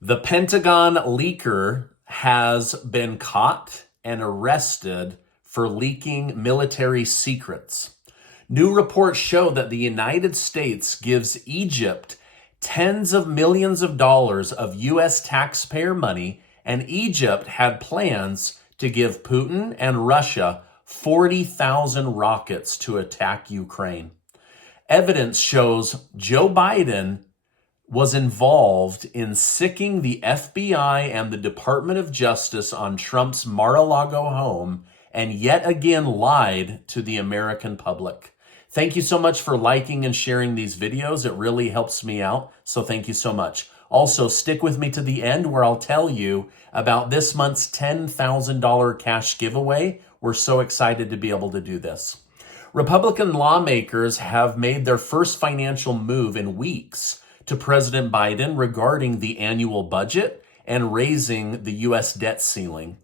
The Pentagon leaker has been caught and arrested for leaking military secrets. New reports show that the United States gives Egypt tens of millions of dollars of U.S. taxpayer money, and Egypt had plans to give Putin and Russia 40,000 rockets to attack Ukraine. Evidence shows Joe Biden was involved in siccing the FBI and the Department of Justice on Trump's Mar-A-Lago home and yet again lied to the American public. Thank you so much for liking and sharing these videos. It really helps me out, so thank you so much. Also, stick with me to the end where I'll tell you about this month's $10,000 cash giveaway. We're so excited to be able to do this. Republican lawmakers have made their first financial move in weeks to President Biden regarding the annual budget and raising the U.S. debt ceiling.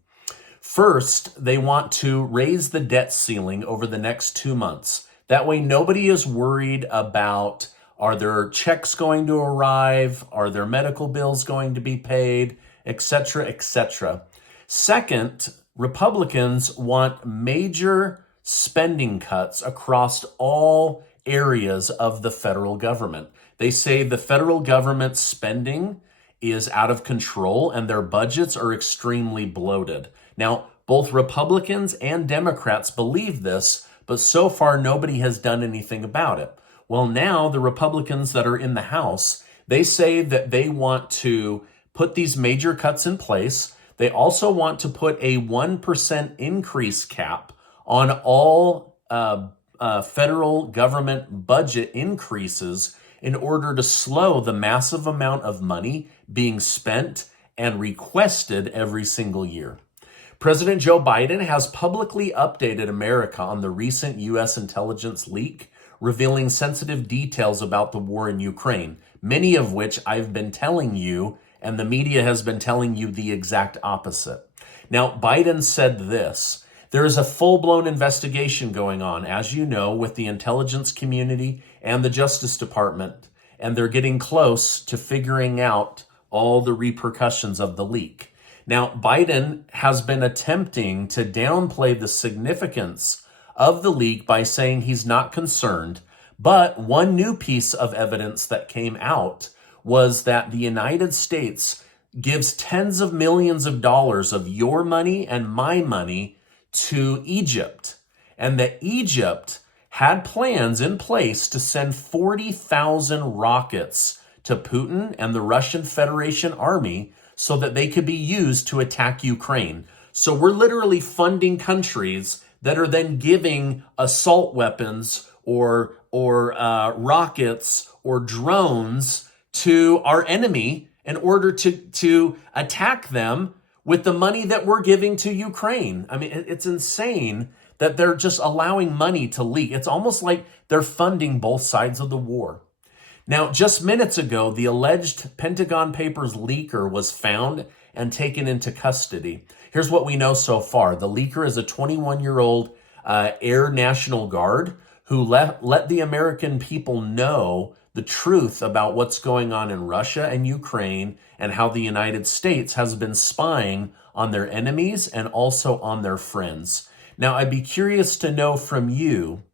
First, they want to raise the debt ceiling over the next 2 months. That way, nobody is worried about, are their checks going to arrive? Are their medical bills going to be paid? Etc., etc. Second, Republicans want major spending cuts across all areas of the federal government. They say the federal government's spending is out of control and their budgets are extremely bloated. Now, both Republicans and Democrats believe this, but so far nobody has done anything about it. Well, now the Republicans that are in the House, they say that they want to put these major cuts in place. They also want to put a 1% increase cap on all federal government budget increases in order to slow the massive amount of money being spent and requested every single year. President Joe Biden has publicly updated America on the recent U.S. intelligence leak, revealing sensitive details about the war in Ukraine, many of which I've been telling you, and the media has been telling you the exact opposite. Now, Biden said this: there is a full-blown investigation going on, as you know, with the intelligence community and the Justice Department, and they're getting close to figuring out all the repercussions of the leak. Now, Biden has been attempting to downplay the significance of the leak by saying he's not concerned, but one new piece of evidence that came out was that the United States gives tens of millions of dollars of your money and my money to Egypt, and that Egypt had plans in place to send 40,000 rockets to Putin and the Russian Federation army so that they could be used to attack Ukraine. So we're literally funding countries that are then giving assault weapons or rockets or drones to our enemy in order to attack them with the money that we're giving to Ukraine. I mean, it's insane that they're just allowing money to leak. It's almost like they're funding both sides of the war. Now, just minutes ago, the alleged Pentagon Papers leaker was found and taken into custody. Here's what we know so far. The leaker is a 21-year-old Air National Guard who let the American people know the truth about what's going on in Russia and Ukraine and how the United States has been spying on their enemies and also on their friends. Now, I'd be curious to know from you,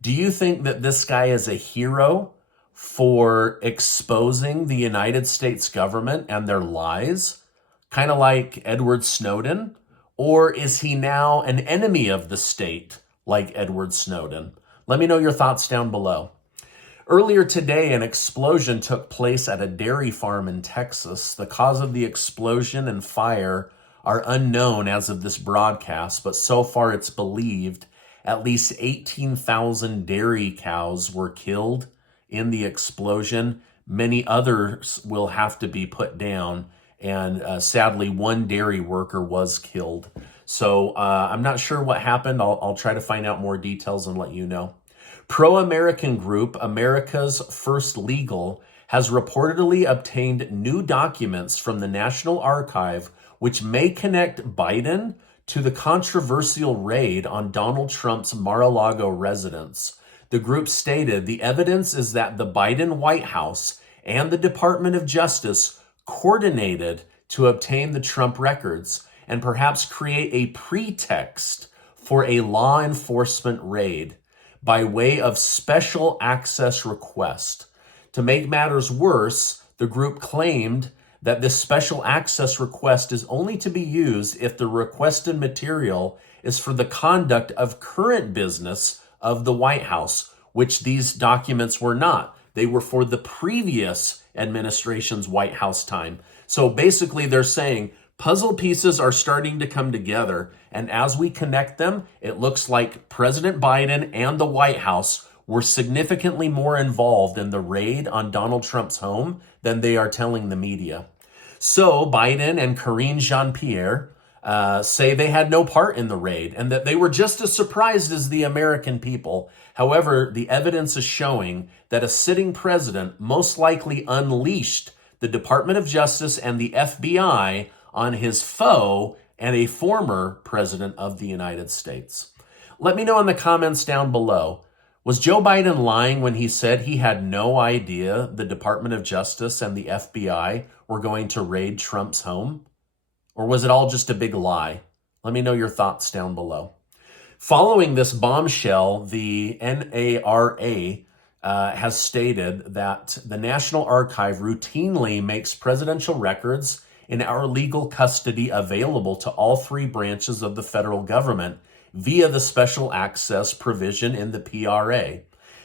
do you think that this guy is a hero for exposing the United States government and their lies, kind of like Edward Snowden? Or is he now an enemy of the state like Edward Snowden? Let me know your thoughts down below. Earlier today, an explosion took place at a dairy farm in Texas. The cause of the explosion and fire are unknown as of this broadcast, but so far it's believed at least 18,000 dairy cows were killed in the explosion. Many others will have to be put down, and sadly, one dairy worker was killed. So I'm not sure what happened. I'll try to find out more details and let you know. Pro-American group America's First Legal has reportedly obtained new documents from the National Archive which may connect Biden to the controversial raid on Donald Trump's Mar-a-Lago residence. The group stated the evidence is that the Biden White House and the Department of Justice coordinated to obtain the Trump records and perhaps create a pretext for a law enforcement raid by way of special access request. To make matters worse, the group claimed that this special access request is only to be used if the requested material is for the conduct of current business of the White House, which these documents were not. They were for the previous administration's White House time. So basically they're saying puzzle pieces are starting to come together, and as we connect them, it looks like President Biden and the White House were significantly more involved in the raid on Donald Trump's home than they are telling the media. So Biden and Karine Jean-Pierre say they had no part in the raid and that they were just as surprised as the American people. However, the evidence is showing that a sitting president most likely unleashed the Department of Justice and the FBI on his foe and a former president of the United States. Let me know in the comments down below. Was Joe Biden lying when he said he had no idea the Department of Justice and the FBI were going to raid Trump's home? Or was it all just a big lie? Let me know your thoughts down below. Following this bombshell, the NARA has stated that the National Archive routinely makes presidential records in our legal custody available to all three branches of the federal government via the special access provision in the PRA.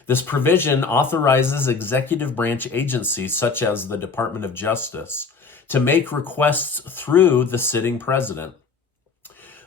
This provision authorizes executive branch agencies such as the Department of Justice to make requests through the sitting president.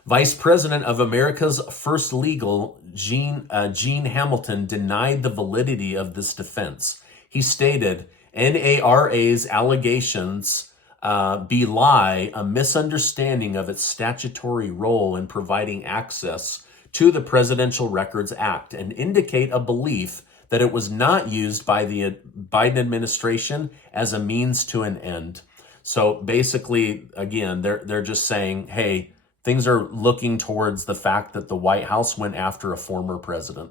Vice President of America's First Legal, Gene Hamilton, denied the validity of this defense. He stated, NARA's allegations belie a misunderstanding of its statutory role in providing access to the Presidential Records Act and indicate a belief that it was not used by the Biden administration as a means to an end. So basically, again, they're just saying, hey, things are looking towards the fact that the White House went after a former president.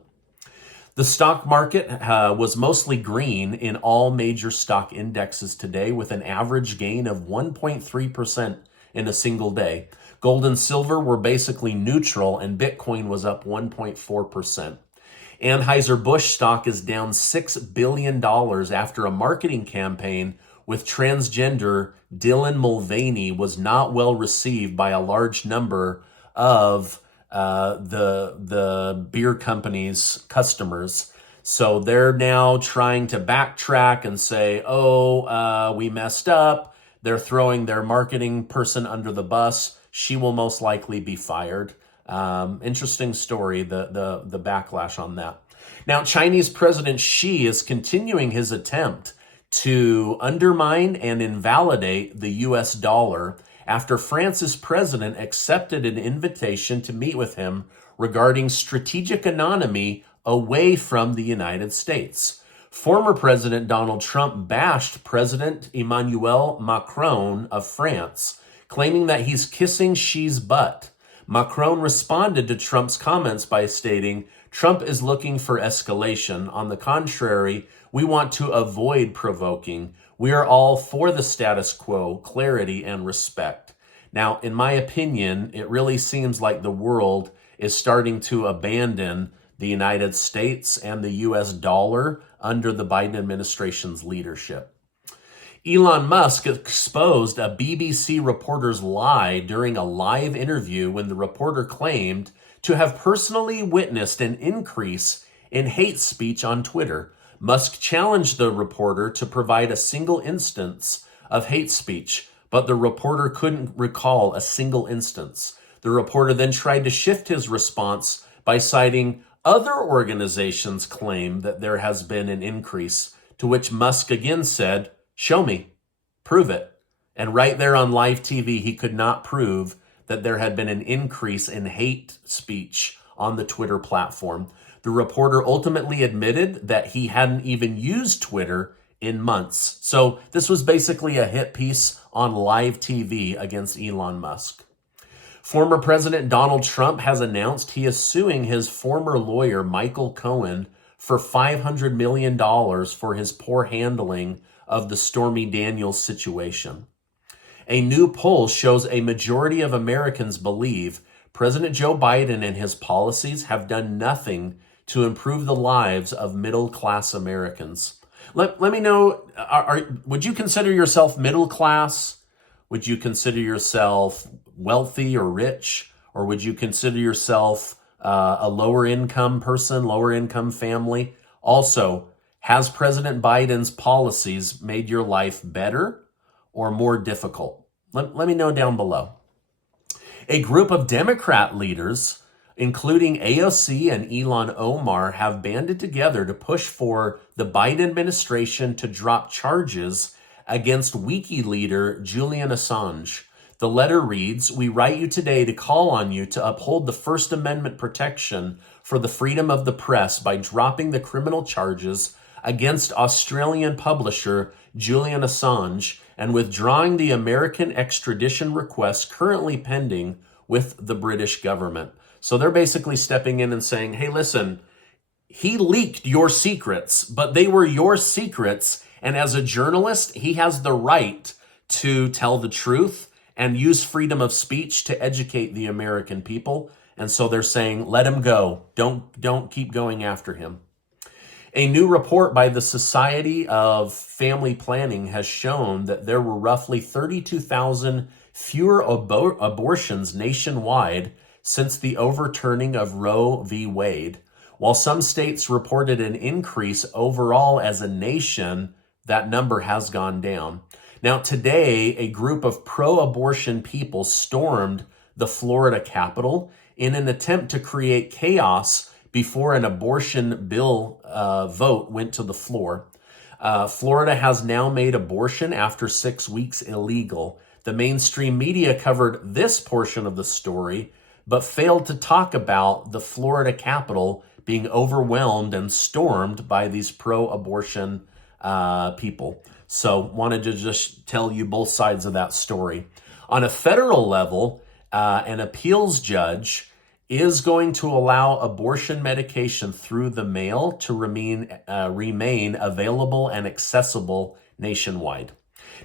The stock market was mostly green in all major stock indexes today, with an average gain of 1.3% in a single day. Gold and silver were basically neutral, and Bitcoin was up 1.4%. Anheuser-Busch stock is down $6 billion after a marketing campaign with transgender Dylan Mulvaney was not well received by a large number of the beer company's customers. So they're now trying to backtrack and say, we messed up. They're throwing their marketing person under the bus. She will most likely be fired. Interesting story, the backlash on that. Now, Chinese President Xi is continuing his attempt to undermine and invalidate the U.S. dollar after France's president accepted an invitation to meet with him regarding strategic autonomy away from the United States. Former President Donald Trump bashed President Emmanuel Macron of France, claiming that he's kissing Xi's butt. Macron responded to Trump's comments by stating, Trump is looking for escalation. On the contrary, we want to avoid provoking. We are all for the status quo, clarity, and respect. Now, in my opinion, it really seems like the world is starting to abandon the United States and the U.S. dollar under the Biden administration's leadership. Elon Musk exposed a BBC reporter's lie during a live interview when the reporter claimed to have personally witnessed an increase in hate speech on Twitter. Musk challenged the reporter to provide a single instance of hate speech, but the reporter couldn't recall a single instance. The reporter then tried to shift his response by citing other organizations' claim that there has been an increase, to which Musk again said, show me, prove it. And right there on live TV, he could not prove that there had been an increase in hate speech on the Twitter platform. The reporter ultimately admitted that he hadn't even used Twitter in months. So this was basically a hit piece on live TV against Elon Musk. Former President Donald Trump has announced he is suing his former lawyer, Michael Cohen, for $500 million for his poor handling of the Stormy Daniels situation. A new poll shows a majority of Americans believe President Joe Biden and his policies have done nothing to improve the lives of middle-class Americans. Let me know, would you consider yourself middle class? Would you consider yourself wealthy or rich? Or would you consider yourself a lower income person, lower income family? Also, has President Biden's policies made your life better or more difficult? Let me know down below. A group of Democrat leaders, including AOC and Ilhan Omar, have banded together to push for the Biden administration to drop charges against Wiki leader Julian Assange. The letter reads, "We write you today to call on you to uphold the First Amendment protection for the freedom of the press by dropping the criminal charges against Australian publisher Julian Assange and withdrawing the American extradition request currently pending with the British government." So they're basically stepping in and saying, hey, listen, he leaked your secrets, but they were your secrets. And as a journalist, he has the right to tell the truth and use freedom of speech to educate the American people. And so they're saying, let him go. Don't keep going after him. A new report by the Society of Family Planning has shown that there were roughly 32,000 fewer abortions nationwide since the overturning of Roe v. Wade. While some states reported an increase overall as a nation, that number has gone down. Now, today, a group of pro-abortion people stormed the Florida Capitol in an attempt to create chaos before an abortion bill vote went to the floor. Florida has now made abortion after 6 weeks illegal. The mainstream media covered this portion of the story, but failed to talk about the Florida Capitol being overwhelmed and stormed by these pro-abortion people. So wanted to just tell you both sides of that story. On a federal level, an appeals judge is going to allow abortion medication through the mail to remain available and accessible nationwide.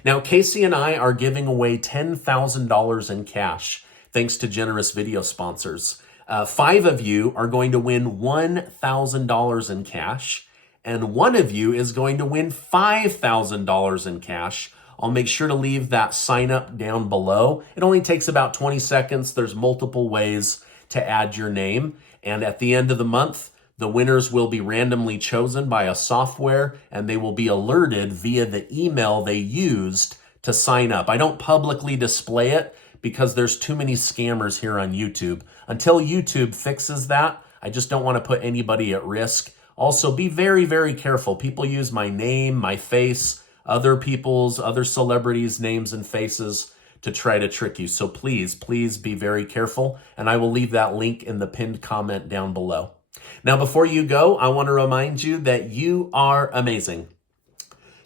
Now, Casey and I are giving away $10,000 in cash, thanks to generous video sponsors. 5 of you are going to win $1,000 in cash, and 1 of you is going to win $5,000 in cash. I'll make sure to leave that sign up down below. It only takes about 20 seconds. There's multiple ways to add your name. And at the end of the month, the winners will be randomly chosen by a software, and they will be alerted via the email they used to sign up. I don't publicly display it because there's too many scammers here on YouTube. Until YouTube fixes that, I just don't want to put anybody at risk. Also, be very, very careful. People use my name, my face, other celebrities' names and faces to try to trick you. So please be very careful. And I will leave that link in the pinned comment down below. Now, before you go, I want to remind you that you are amazing.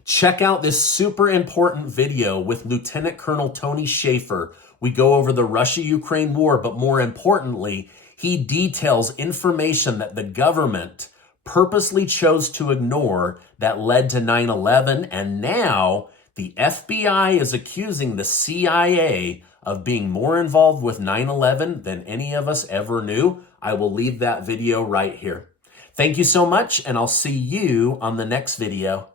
Check out this super important video with Lieutenant Colonel Tony Shaffer. We go over the Russia-Ukraine war, but more importantly, he details information that the government purposely chose to ignore that led to 9/11, and now the FBI is accusing the CIA of being more involved with 9/11 than any of us ever knew. I will leave that video right here. Thank you so much, and I'll see you on the next video.